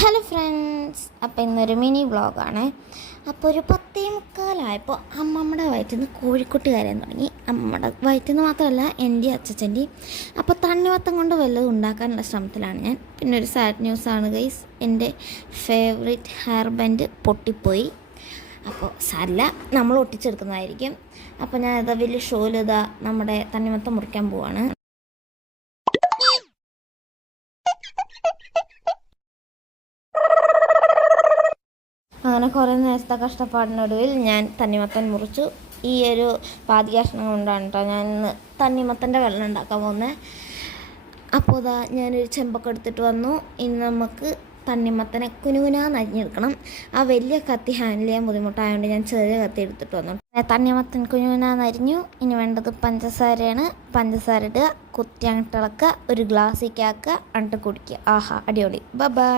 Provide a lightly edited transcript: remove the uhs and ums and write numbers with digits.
Hello friends, അപ്പോൾ ഇന്നൊരു mini വ്ളോഗാണ്. അപ്പോൾ ഒരു 10:45 അമ്മമ്മയുടെ വയറ്റിൽ നിന്ന് കോഴിക്കുട്ടി കരയാൻ തുടങ്ങി. അമ്മമ്മയുടെ വയറ്റിൽ നിന്ന് മാത്രമല്ല, എൻ്റെ അച്ചച്ചൻ്റെയും. അപ്പോൾ തണ്ണിമത്തം കൊണ്ട് വല്ലതും ഉണ്ടാക്കാനുള്ള ശ്രമത്തിലാണ് ഞാൻ. പിന്നെ ഒരു സാഡ് ന്യൂസാണ് ഗൈസ്, എൻ്റെ ഫേവറേറ്റ് ഹെയർ ബാൻഡ് പൊട്ടിപ്പോയി. അപ്പോൾ സാരല്ല, നമ്മൾ ഒട്ടിച്ചെടുക്കുന്നതായിരിക്കും. അപ്പോൾ ഞാൻ ഇതാ വലിയ ഷോയിൽ നമ്മുടെ തണ്ണിമത്തം മുറിക്കാൻ പോവാണ്. അങ്ങനെ കുറേ നേരത്തെ കഷ്ടപ്പാടിനൊടുവിൽ ഞാൻ തണ്ണിമത്തൻ മുറിച്ചു. ഈ ഒരു പാതി കഷ്ണം കൊണ്ടാണ് കേട്ടോ ഞാൻ ഇന്ന് തണ്ണിമത്തൻ്റെ വെള്ളം ഉണ്ടാക്കാൻ പോകുന്നത്. അപ്പോൾ ഞാനൊരു ചെമ്പൊക്കെ എടുത്തിട്ട് വന്നു. ഇനി നമുക്ക് തണ്ണിമത്തനെ കുനുകുനാന്ന് അരിഞ്ഞെടുക്കണം. ആ വലിയ കത്തി ഹാൻഡിൽ ചെയ്യാൻ ബുദ്ധിമുട്ടായതുകൊണ്ട് ഞാൻ ചെറിയ കത്തി എടുത്തിട്ട് വന്നു. തണ്ണിമത്തൻ കുനുകുനാന്ന് അരിഞ്ഞു. ഇനി വേണ്ടത് പഞ്ചസാരയാണ്. പഞ്ചസാര ഇടുക, കുത്തി അങ്ങോട്ട് ഇളക്കുക, ഒരു ഗ്ലാസ്സിലേക്ക് ആക്കുക, എന്നിട്ട് കുടിക്കുക. ആഹാ, അടിപൊളി. ബൈ.